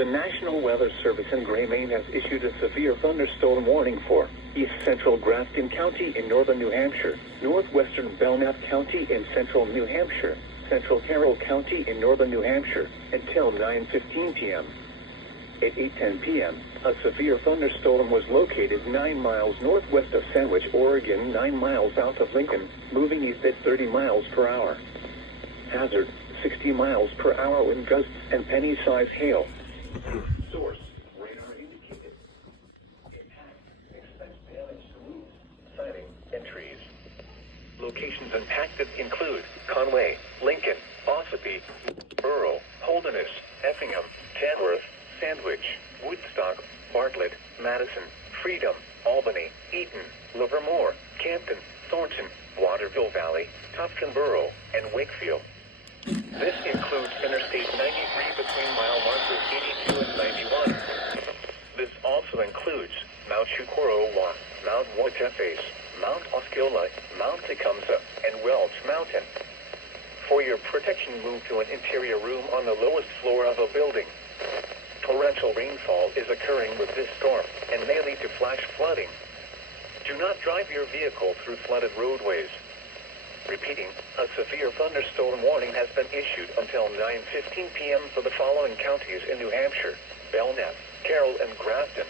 The National Weather Service in Gray, Maine has issued a severe thunderstorm warning for east central Grafton County in northern New Hampshire, northwestern Belknap County in central New Hampshire, central Carroll County in northern New Hampshire, until 9:15 p.m. At 8:10 p.m., a severe thunderstorm was located 9 miles northwest of Sandwich, Oregon, 9 miles south of Lincoln, moving east at 30 miles per hour. Hazard, 60 miles per hour wind gusts and penny-sized hail. Source, radar indicated. Impact, expect damage to roofs, siding, and trees. Locations impacted include Conway, Lincoln, Ossipee, Borough, Holderness, Effingham, Tamworth, Sandwich, Woodstock, Bartlett, Madison, Freedom, Albany, Eaton, Livermore, Campton, Thornton, Waterville Valley, Tufton Borough, and Wakefield. This includes Interstate 93 between mile markers 82 and 91. This also includes Mount Chocorua, Mount Waterface, Mount Osceola, Mount Tecumseh, and Welch Mountain. For your protection, move to an interior room on the lowest floor of a building. Torrential rainfall is occurring with this storm and may lead to flash flooding. Do not drive your vehicle through flooded roadways. Repeating, a severe thunderstorm warning has been issued until 9:15 p.m. for the following counties in New Hampshire: Belknap, Carroll, and Grafton.